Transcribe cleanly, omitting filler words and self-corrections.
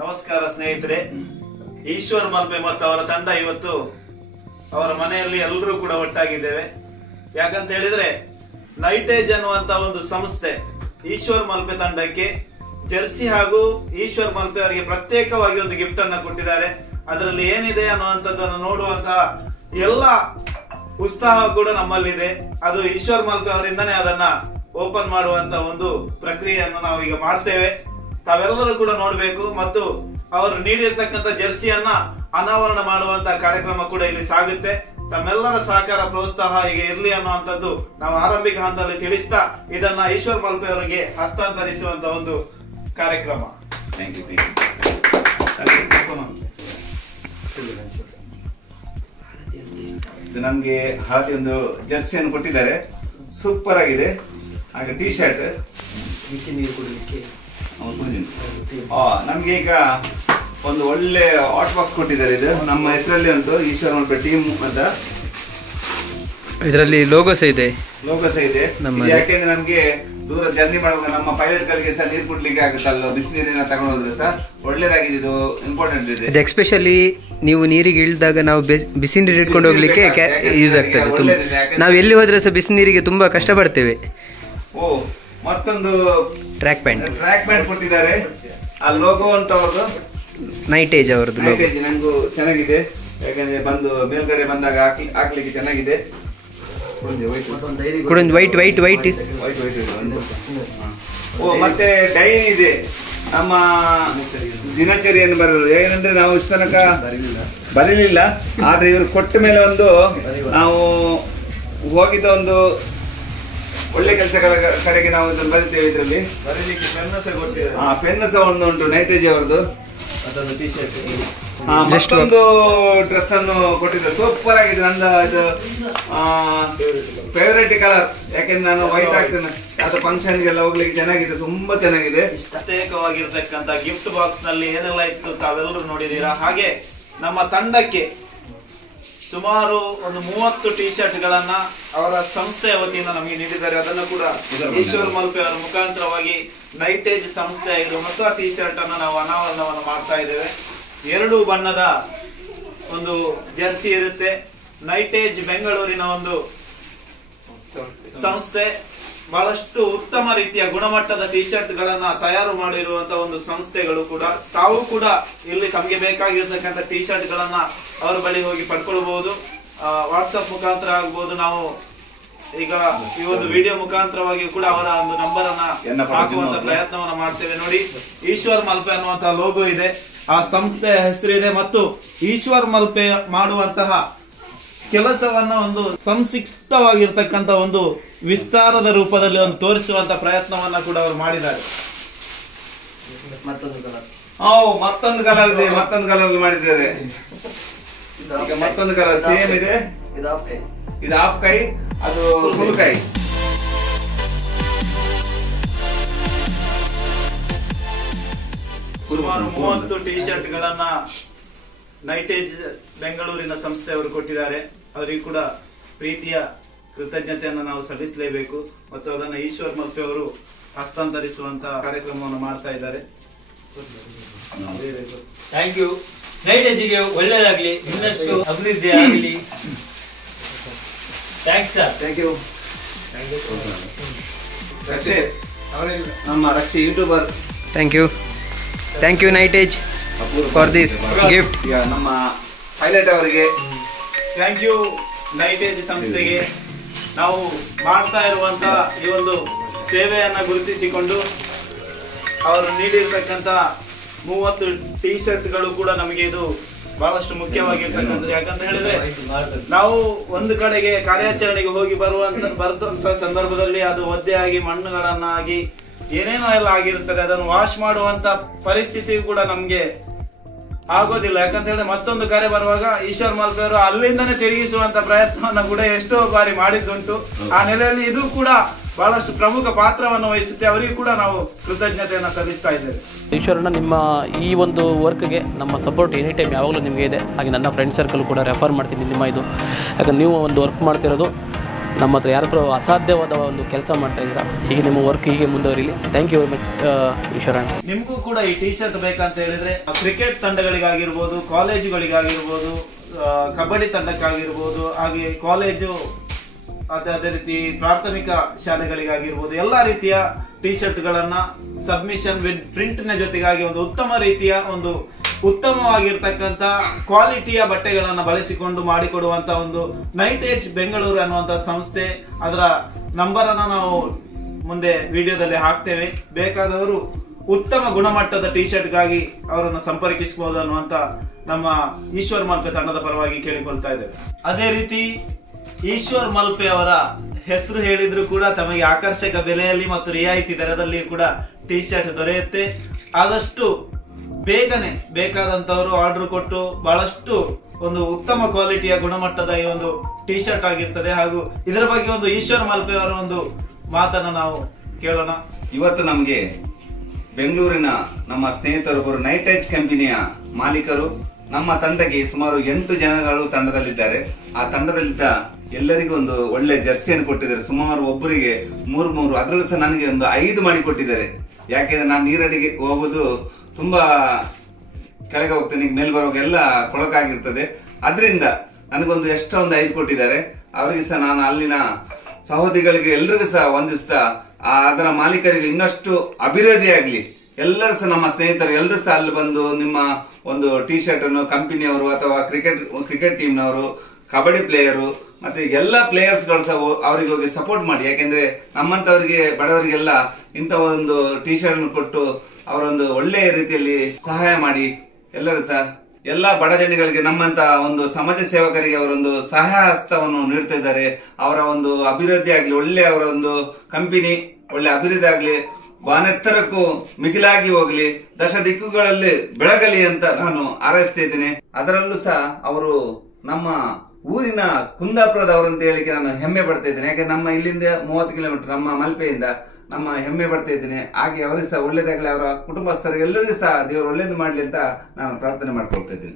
ನಮಸ್ಕಾರ ಸ್ನೇಹಿತರೆ. ಈಶ್ವರ್ ಮಲ್ಪೆ ಮತ್ತು ಅವರ ತಂಡ ಇವತ್ತು ಅವರ ಮನೆಯಲ್ಲಿ ಎಲ್ಲರೂ ಕೂಡ ಒಟ್ಟಾಗಿದ್ದೇವೆ. ಯಾಕಂತ ಹೇಳಿದ್ರೆ ನೈಟೇಜ್ ಅನ್ನುವಂತ ಒಂದು ಸಂಸ್ಥೆ ಈಶ್ವರ್ ಮಲ್ಪೆ ತಂಡಕ್ಕೆ ಜರ್ಸಿ ಹಾಗೂ ಈಶ್ವರ್ ಮಲ್ಪೆ ಅವರಿಗೆ ಪ್ರತ್ಯೇಕವಾಗಿ ಒಂದು ಗಿಫ್ಟ್ ಅನ್ನ ಕೊಟ್ಟಿದ್ದಾರೆ. ಅದರಲ್ಲಿ ಏನಿದೆ ಅನ್ನುವಂಥದ್ದನ್ನು ನೋಡುವಂತಹ ಎಲ್ಲ ಉತ್ಸಾಹ ಕೂಡ ನಮ್ಮಲ್ಲಿದೆ. ಅದು ಈಶ್ವರ್ ಮಲ್ಪೆ ಅವರಿಂದನೇ ಅದನ್ನ ಓಪನ್ ಮಾಡುವಂತ ಒಂದು ಪ್ರಕ್ರಿಯೆಯನ್ನು ನಾವು ಈಗ ಮಾಡ್ತೇವೆ. ತಾವೆಲ್ಲರೂ ಕೂಡ ನೋಡ್ಬೇಕು ಮತ್ತು ಅವರು ನೀಡಿರ್ತಕ್ಕಂಥ ಜರ್ಸಿಯನ್ನ ಅನಾವರಣ ಮಾಡುವಂತ ಕಾರ್ಯಕ್ರಮ ಕೂಡ ಇಲ್ಲಿ ಸಾಗುತ್ತೆ. ತಮ್ಮೆಲ್ಲರ ಸಹಕಾರ ಪ್ರೋತ್ಸಾಹ ಈಗ ಇರ್ಲಿ ಅನ್ನುವಂಥದ್ದು ನಾವು ಆರಂಭಿಕ ಹಂತದಲ್ಲಿ ತಿಳಿಸ್ತಾ ಇದನ್ನ ಈಶ್ವರ್ ಮಲ್ಪೆ ಅವರಿಗೆ ಹಸ್ತಾಂತರಿಸುವಂತ ಒಂದು ಕಾರ್ಯಕ್ರಮ. ನಮ್ಗೆ ಹಳದಿ ಒಂದು ಜರ್ಸಿಯನ್ನು ಕೊಟ್ಟಿದ್ದಾರೆ, ಸೂಪರ್ ಆಗಿದೆ. ಹಾಗೆ ಟೀ ಶರ್ಟ್, ಬಿಸಿ ನೀರು ಕುಡಿಲಿಕ್ಕೆ ನಮ್ಗೆ ಈಗ ಒಂದು ಒಳ್ಳೆ ಹಾಟ್ ಬಾಕ್ಸ್ ಕೊಟ್ಟಿದ್ದಾರೆ. ಇದು ನಮ್ಮ ಹೆಸರಲ್ಲಿ ಉಂಟು, ಈಶ್ವರ್ ಮಲ್ಪೆ ಟೀಮ್ ಅಂತ. ಇದರಲ್ಲಿ ಲೋಗೋಸ ಇದೆ, ಯಾಕೆಂದ್ರೆ ನಮ್ಗೆ ದೂರ ಜರ್ನಿ ಮಾಡುವಾಗ ನಮ್ಮ ಪೈಲಟ್ ಗಳಿಗೆ ಸಹ ನೀರು ಕುಡ್ಲಿಕ್ಕೆ ಆಗುತ್ತಲ್ಲ, ಬಿಸಿನೀರಿನ ತಗೊಂಡು ಹೋದ್ರೆ ಸಹ ಒಳ್ಳೇದಾಗಿದೆ. ಇದು ಇಂಪಾರ್ಟೆಂಟ್ ಇದೆ. ಇದು ಎಕ್ಸ್ಪೆಷಲಿ ನೀವು ನೀರಿಗೆ ಇಳಿದಾಗ ನಾವು ಬಿಸಿ ನೀರು ಇಟ್ಕೊಂಡು ಹೋಗ್ಲಿಕ್ಕೆ ಯೂಸ್ ಆಗ್ತದೆ. ತುಂಬ ನಾವು ಎಲ್ಲಿ ಹೋದ್ರೆ ಸಹ ಬಿಸಿ ನೀರಿಗೆ ತುಂಬಾ ಕಷ್ಟಪಡ್ತೇವೆ. ಮತ್ತೊಂದು ಟ್ರ್ಯಾಕ್ ಪ್ಯಾಂಟ್ ಕೊಟ್ಟಿದ್ದಾರೆ. ಆ ಲೋಗೋ ಅಂತ ಅವ್ರದ್ದು ನೈಟೇಜ್ ಅವರದ್ದು ನಂಗೂ ಚೆನ್ನಾಗಿದೆ. ಯಾಕಂದ್ರೆ ಬಂದು ಮೇಲ್ಗಡೆ ಬಂದಾಗ ಹಾಕ್ಲಿಕ್ಕೆ ಚೆನ್ನಾಗಿದೆ. ವೈಟ್ ಮತ್ತೆ ಡೈರಿ ಇದೆ. ನಮ್ಮ ದಿನಚರಿಯನ್ನು ಬರಲು ಏನಂದ್ರೆ ನಾವು ಇಷ್ಟ ತನಕ ಬರಲಿಲ್ಲ, ಆದ್ರೆ ಇವರು ಕೊಟ್ಟ ಮೇಲೆ ಒಂದು ನಾವು ಹೋಗಿದ್ದ ಒಂದು ಒಳ್ಳೆ ಕೆಲಸಗಳ ಕಡೆಗೆ ನಾವು ಇದನ್ನು ಬರೀತೇವೆ. ಇದರಲ್ಲಿ ಪೆನ್ ಸಹ ಒಂದು ಉಂಟು ನೈಟೇಜ್ ಅವರದ್ದು. ಮತ್ತೊಂದು ಡ್ರೆಸ್ ಅನ್ನು ಕೊಟ್ಟಿದ್ದಾರೆ, ಸೂಪರ್ ಆಗಿದೆ. ನಂದು ಇದು ಫೇವರೇಟ್ ಕಲರ್, ಯಾಕೆಂದ್ರೆ ನಾನು ವೈಟ್ ಹಾಕ್ತೇನೆ. ಅದು ಫಂಕ್ಷನ್ ಗೆಲ್ಲ ಹೋಗ್ಲಿಕ್ಕೆ ಚೆನ್ನಾಗಿದೆ, ತುಂಬಾ ಚೆನ್ನಾಗಿದೆ. ಪ್ರತ್ಯೇಕವಾಗಿರ್ತಕ್ಕಂಥ ಗಿಫ್ಟ್ ಬಾಕ್ಸ್ ನಲ್ಲಿ ಏನೆಲ್ಲ ಇತ್ತು ತಾವೆಲ್ಲರೂ ನೋಡಿದೀರಾ. ಹಾಗೆ ನಮ್ಮ ತಂಡಕ್ಕೆ ಸುಮಾರು ಒಂದು 30 ಟಿ ಶರ್ಟ್ ಗಳನ್ನ ಅವರ ಸಂಸ್ಥೆಯ ವತಿಯಿಂದ ನಮಗೆ ನೀಡಿದ್ದಾರೆ. ಅದನ್ನು ಕೂಡ ಈಶ್ವರ್ ಮಲ್ಪೆ ಅವರ ಮುಖಾಂತರವಾಗಿ ನೈಟೇಜ್ ಸಂಸ್ಥೆಯ ಇದು ಹೊಸ ಟಿ ಶರ್ಟ್ ಅನ್ನು ನಾವು ಅನಾವರಣವನ್ನು ಮಾಡ್ತಾ ಇದ್ದೇವೆ. 2 ಬಣ್ಣದ ಒಂದು ಜರ್ಸಿ ಇರುತ್ತೆ. ನೈಟೇಜ್ ಬೆಂಗಳೂರಿನ ಒಂದು ಸಂಸ್ಥೆ ಬಹಳಷ್ಟು ಉತ್ತಮ ರೀತಿಯ ಗುಣಮಟ್ಟದ ಟಿ ಶರ್ಟ್ ಗಳನ್ನ ತಯಾರು ಮಾಡಿರುವಂತ ಒಂದು ಸಂಸ್ಥೆಗಳು ಕೂಡ. ತಾವು ಕೂಡ ಇಲ್ಲಿ ತಮಗೆ ಬೇಕಾಗಿರ್ತಕ್ಕಂಥ ಟಿ ಶರ್ಟ್ ಗಳನ್ನ ಅವರ ಬಳಿ ಹೋಗಿ ಪಡ್ಕೊಳ್ಬಹುದು. ವಾಟ್ಸ್ಆಪ್ ಮುಖಾಂತರ ಆಗ್ಬಹುದು. ನಾವು ಈಗ ಈ ಒಂದು ವಿಡಿಯೋ ಮುಖಾಂತರವಾಗಿ ಕೂಡ ಅವರ ಒಂದು ನಂಬರ್ ಅನ್ನ ಹಾಕುವಂತ ಪ್ರಯತ್ನವನ್ನ ಮಾಡ್ತೇವೆ. ನೋಡಿ, ಈಶ್ವರ್ ಮಲ್ಪೆ ಅನ್ನುವಂತಹ ಲೋಗೋ ಇದೆ, ಆ ಸಂಸ್ಥೆಯ ಹೆಸರಿದೆ ಮತ್ತು ಈಶ್ವರ್ ಮಲ್ಪೆ ಮಾಡುವಂತಹ ಕೆಲಸವನ್ನ ಒಂದು ಸಂಕ್ಷಿಪ್ತವಾಗಿರ್ತಕ್ಕಂಥ ಒಂದು ವಿಸ್ತಾರದ ರೂಪದಲ್ಲಿ ಒಂದು ತೋರಿಸುವಂತ ಪ್ರಯತ್ನವನ್ನ ಕೂಡ ಅವರು ಮಾಡಿದ್ದಾರೆ. ಮತ್ತೊಂದು ಕಲರ್ ಇದೆ, ಮತ್ತೊಂದು ಕಲರ್ ಮಾಡಿದ್ದಾರೆ. ಈಗ ಮತ್ತೊಂದು ಕಲರ್ ಸೇಮ್ ಇದೆ. ಇದು ಹಾಫ್ ಕೈ, ಅದು ಫುಲ್ ಕೈ. ಸುಮಾರು 30 ಟಿ ಶರ್ಟ್ ಗಳನ್ನ ನೈಟೇಜ್ ಬೆಂಗಳೂರಿನ ಸಂಸ್ಥೆಯವರು ಕೊಟ್ಟಿದ್ದಾರೆ. ಅವರಿಗೂ ಕೂಡ ಪ್ರೀತಿಯ ಕೃತಜ್ಞತೆಯನ್ನು ನಾವು ಸಲ್ಲಿಸಲೇಬೇಕು ಮತ್ತು ಅದನ್ನು ಈಶ್ವರ್ ಮಲ್ಪೆ ಅವರು ಹಸ್ತಾಂತರಿಸುವಂತ ಕಾರ್ಯಕ್ರಮವನ್ನು ಮಾಡ್ತಾ ಇದ್ದಾರೆ. Thank you. ನೈಟೇಜಿಗೆ ಒಳ್ಳೆಯದಾಗ್ಲಿ, ಇನ್ನಷ್ಟು ಅಭಿವೃದ್ಧಿ ಆಗಲಿ. Thanks sir. Thank you. ನಮ್ಮ ರಕ್ಷೆ ಯೂಟ್ಯೂಬರ್, ಥ್ಯಾಂಕ್ ಯು ನೈಟೇಜ್ ಫಾರ್ ದಿಸ್ ಗಿಫ್ಟ್. ನಮ್ಮ ಪೈಲಟ್ ಅವರಿಗೆ ಥ್ಯಾಂಕ್ ಯು. ನೈಟೇಜ್ ಸಂಸ್ಥೆಗೆ ನಾವು ಮಾಡ್ತಾ ಇರುವಂತ ಈ ಒಂದು ಸೇವೆಯನ್ನ ಗುರುತಿಸಿಕೊಂಡು ಅವರು ನೀಡಿರ್ತಕ್ಕಂಥ 30 ಟಿ ಶರ್ಟ್ಗಳು ಕೂಡ ನಮಗೆ ಇದು ಬಹಳಷ್ಟು ಮುಖ್ಯವಾಗಿರ್ತಕ್ಕಂಥದ್ದು. ಯಾಕಂತ ಹೇಳಿದ್ರೆ ನಾವು ಒಂದು ಕಡೆಗೆ ಕಾರ್ಯಾಚರಣೆಗೆ ಹೋಗಿ ಬರುವಂತ ಸಂದರ್ಭದಲ್ಲಿ ಅದು ಒದ್ದೆಯಾಗಿ ಮಣ್ಣುಗಳನ್ನಾಗಿ ಏನೇನೋ ಎಲ್ಲ ಆಗಿರ್ತದೆ. ಅದನ್ನು ವಾಶ್ ಮಾಡುವಂತ ಪರಿಸ್ಥಿತಿ ಕೂಡ ನಮ್ಗೆ ಆಗೋದಿಲ್ಲ. ಯಾಕಂತ ಹೇಳಿದ್ರೆ ಮತ್ತೊಂದು ಕರೆ ಬರುವಾಗ ಈಶ್ವರ್ ಮಲ್ಪೆ ಅವರು ಅಲ್ಲಿಂದನೇ ತಿರುಗಿಸುವಂತ ಪ್ರಯತ್ನವನ್ನ ಕೂಡ ಎಷ್ಟೋ ಬಾರಿ ಮಾಡಿದ್ದುಂಟು. ಆ ನೆಲೆಯಲ್ಲಿ ಇದು ಕೂಡ ಬಹಳಷ್ಟು ಪ್ರಮುಖ ಪಾತ್ರವನ್ನು ವಹಿಸುತ್ತೆ. ಅವರಿಗೂ ಕೂಡ ನಾವು ಕೃತಜ್ಞತೆಯನ್ನು ಸಲ್ಲಿಸ್ತಾ ಇದ್ದೇವೆ. ಈಶ್ವರಣ್ಣ, ನಿಮ್ಮ ಈ ಒಂದು ವರ್ಕ್ಗೆ ನಮ್ಮ ಸಪೋರ್ಟ್ ಎನಿ ಟೈಮ್ ಯಾವಾಗಲೂ ನಿಮಗೆ ಇದೆ. ಹಾಗೆ ನನ್ನ ಫ್ರೆಂಡ್ ಸರ್ಕಲ್ ಕೂಡ ರೆಫರ್ ಮಾಡ್ತೀನಿ ನಿಮ್ಮ ಇದು. ಯಾಕಂದ್ರೆ ನೀವು ಒಂದು ವರ್ಕ್ ಮಾಡ್ತಿರೋದು ನಮ್ಮ ಹತ್ರ ಯಾರ ಹತ್ರ ಅಸಾಧ್ಯವಾದ ಒಂದು ಕೆಲಸ ಮಾಡ್ತಾ ಇದ್ದೀರಾ. ಹೀಗೆ ನಿಮ್ಮ ವರ್ಕ್ ಹೀಗೆ ಮುಂದುವರಿಲಿ. ಥ್ಯಾಂಕ್ ಯು ವೆರಿ ಮಚ್ ಈಶ್ವರಣ್ಣ. ನಿಮಗೂ ಕೂಡ ಈ ಟಿ ಶರ್ಟ್ ಬೇಕಂತ ಹೇಳಿದ್ರೆ ಕ್ರಿಕೆಟ್ ತಂಡಗಳಿಗಾಗಿರ್ಬೋದು, ಕಾಲೇಜುಗಳಿಗಾಗಿರ್ಬೋದು, ಕಬಡ್ಡಿ ತಂಡಕ್ಕಾಗಿರ್ಬೋದು, ಹಾಗೆ ಕಾಲೇಜು ಅದೇ ರೀತಿ ಪ್ರಾಥಮಿಕ ಶಾಲೆಗಳಿಗಾಗಿರ್ಬೋದು, ಎಲ್ಲಾ ರೀತಿಯ ಟಿ ಶರ್ಟ್ಗಳನ್ನ ಸಬ್ಮಿಷನ್ ವಿತ್ ಪ್ರಿಂಟ್ನ ಜೊತೆಗಾಗಿ ಒಂದು ಉತ್ತಮ ರೀತಿಯ ಒಂದು ಉತ್ತಮವಾಗಿರ್ತಕ್ಕಂಥ ಕ್ವಾಲಿಟಿಯ ಬಟ್ಟೆಗಳನ್ನು ಬಳಸಿಕೊಂಡು ಮಾಡಿಕೊಡುವಂತ ಒಂದು ನೈಟ್ ಏಜ್ ಬೆಂಗಳೂರು ಅನ್ನುವಂತ ಸಂಸ್ಥೆ, ಅದರ ನಂಬರ್ ಅನ್ನ ನಾವು ಮುಂದೆ ವಿಡಿಯೋದಲ್ಲಿ ಹಾಕ್ತೇವೆ. ಬೇಕಾದವರು ಉತ್ತಮ ಗುಣಮಟ್ಟದ ಟಿ ಶರ್ಟ್ಗಾಗಿ ಅವರನ್ನು ಸಂಪರ್ಕಿಸಬಹುದು ಅನ್ನುವಂತ ನಮ್ಮ ಈಶ್ವರ್ ಮಲ್ಪೆ ತಂಡದ ಪರವಾಗಿ ಕೇಳಿಕೊಳ್ತಾ ಇದ್ದೇವೆ. ಅದೇ ರೀತಿ ಈಶ್ವರ್ ಮಲ್ಪೆ ಅವರ ಹೆಸರು ಹೇಳಿದ್ರು ಕೂಡ ತಮಗೆ ಆಕರ್ಷಕ ಬೆಲೆಯಲ್ಲಿ ಮತ್ತು ರಿಯಾಯಿತಿ ದರದಲ್ಲಿ ಕೂಡ ಟಿ ಶರ್ಟ್ ದೊರೆಯುತ್ತೆ. ಆದಷ್ಟು ಬೇಗನೆ ಬೇಕಾದಂತವರು ಆರ್ಡರ್ ಕೊಟ್ಟು ಬಹಳಷ್ಟು ಒಂದು ಉತ್ತಮ ಕ್ವಾಲಿಟಿಯ ಗುಣಮಟ್ಟದ ಈ ಒಂದು ಟಿ ಶರ್ಟ್ ಆಗಿರ್ತದೆ. ಹಾಗೂ ಇದರ ಬಗ್ಗೆ ಒಂದು ಈಶ್ವರ್ ಮಲ್ಪೆ ಅವರ ಒಂದು ಮಾತನ್ನ ನಾವು ಕೇಳೋಣ. ಇವತ್ತು ನಮ್ಗೆ ಬೆಂಗಳೂರಿನ ನಮ್ಮ ಸ್ನೇಹಿತರೊಬ್ಬರು ನೈಟ್ ಏಜ್ ಕಂಪನಿಯ ಮಾಲೀಕರು ನಮ್ಮ ತಂಡಕ್ಕೆ ಸುಮಾರು 8 ಜನಗಳು ತಂಡದಲ್ಲಿದ್ದಾರೆ. ಆ ತಂಡದಲ್ಲಿದ್ದ ಎಲ್ಲರಿಗೂ ಒಂದು ಒಳ್ಳೆ ಜರ್ಸಿಯನ್ನು ಕೊಟ್ಟಿದ್ದಾರೆ. ಸುಮಾರು ಒಬ್ಬರಿಗೆ 3 ಅದರಲ್ಲೂ ಸಹ ನನಗೆ ಒಂದು 5 ಮಾಡಿ ಕೊಟ್ಟಿದ್ದಾರೆ. ಯಾಕೆಂದ್ರೆ ನಾನು ನೀರಡಿಗೆ ಹೋಗುದು ತುಂಬಾ ಕೆಳಗೆ ಹೋಗ್ತೇನೆ, ಮೇಲ್ ಬರುವಾಗ ಎಲ್ಲ ಕೊಳಕಾಗಿರ್ತದೆ. ಅದರಿಂದ ನನಗೊಂದು ಎಷ್ಟೋ ಒಂದು 5 ಕೊಟ್ಟಿದ್ದಾರೆ. ಅವರಿಗೆ ಸಹ ನಾನು ಅಲ್ಲಿನ ಸಹೋದರಿಗಳಿಗೆ ಎಲ್ರಿಗೂ ಸಹ ವಂದಿಸ್ತಾ ಅದರ ಮಾಲೀಕರಿಗೆ ಇನ್ನಷ್ಟು ಅಭಿವೃದ್ಧಿ ಆಗ್ಲಿ. ಎಲ್ಲರೂ ಸಹ ನಮ್ಮ ಸ್ನೇಹಿತರು ಎಲ್ಲರೂ ಸಹ ಅಲ್ಲಿ ಬಂದು ನಿಮ್ಮ ಒಂದು ಟಿ ಶರ್ಟ್ ಅನ್ನು ಕಂಪನಿಯವರು ಅಥವಾ ಕ್ರಿಕೆಟ್ ಟೀಮ್ನವರು, ಕಬಡ್ಡಿ ಪ್ಲೇಯರು ಮತ್ತೆ ಎಲ್ಲಾ ಪ್ಲೇಯರ್ಸ್ ಗಳು ಸಹ ಅವರಿಗೆ ಹೋಗಿ ಸಪೋರ್ಟ್ ಮಾಡಿ. ಯಾಕೆಂದ್ರೆ ನಮ್ಮಂತವರಿಗೆ ಬಡವರಿಗೆಲ್ಲ ಇಂಥ ಒಂದು ಟಿ ಶರ್ಟ್ ಅನ್ನು ಕೊಟ್ಟು ಅವರೊಂದು ಒಳ್ಳೆಯ ರೀತಿಯಲ್ಲಿ ಸಹಾಯ ಮಾಡಿ. ಎಲ್ಲರೂ ಸಹ ಎಲ್ಲಾ ಬಡ ಜನಗಳಿಗೆ ನಮ್ಮಂತ ಒಂದು ಸಮಾಜ ಸೇವಕರಿಗೆ ಅವರೊಂದು ಸಹಾಯ ಹಸ್ತವನ್ನು ನೀಡ್ತಾ ಇದ್ದಾರೆ. ಅವರ ಒಂದು ಅಭಿವೃದ್ಧಿ ಆಗ್ಲಿ, ಒಳ್ಳೆ ಅವರ ಒಂದು ಕಂಪನಿ ಒಳ್ಳೆ ಅಭಿವೃದ್ಧಿ ಆಗ್ಲಿ, ಬಾನೆತ್ತರಕ್ಕೂ ಮಿಗಿಲಾಗಿ ಹೋಗ್ಲಿ, ದಶ ದಿಕ್ಕುಗಳಲ್ಲಿ ಬೆಳಗಲಿ ಅಂತ ನಾನು ಹಾರೈಸ್ತಾ ಇದ್ದೇನೆ. ಅದರಲ್ಲೂ ಸಹ ಅವರು ನಮ್ಮ ಊರಿನ ಕುಂದಾಪುರದವರು ಅಂತ ಹೇಳಿಕ್ಕೆ ನಾನು ಹೆಮ್ಮೆ ಪಡ್ತಾ ಇದ್ದೇನೆ. ಯಾಕಂದ್ರೆ ನಮ್ಮ ಇಲ್ಲಿಂದ 30 ಕಿಲೋಮೀಟರ್ ನಮ್ಮ ಮಲ್ಪೆಯಿಂದ ನಮ್ಮ ಹೆಮ್ಮೆ ಪಡ್ತಾ ಇದ್ದೇನೆ. ಹಾಗೆ ಅವರಿಗೆ ಸಹ ಒಳ್ಳೇದಾಗಲಿ, ಅವರ ಕುಟುಂಬಸ್ಥರು ಎಲ್ಲರಿಗೂ ಸಹ ದೇವರು ಒಳ್ಳೇದು ಮಾಡ್ಲಿ ಅಂತ ನಾನು ಪ್ರಾರ್ಥನೆ ಮಾಡ್ಕೊಳ್ತಾ ಇದ್ದೀನಿ.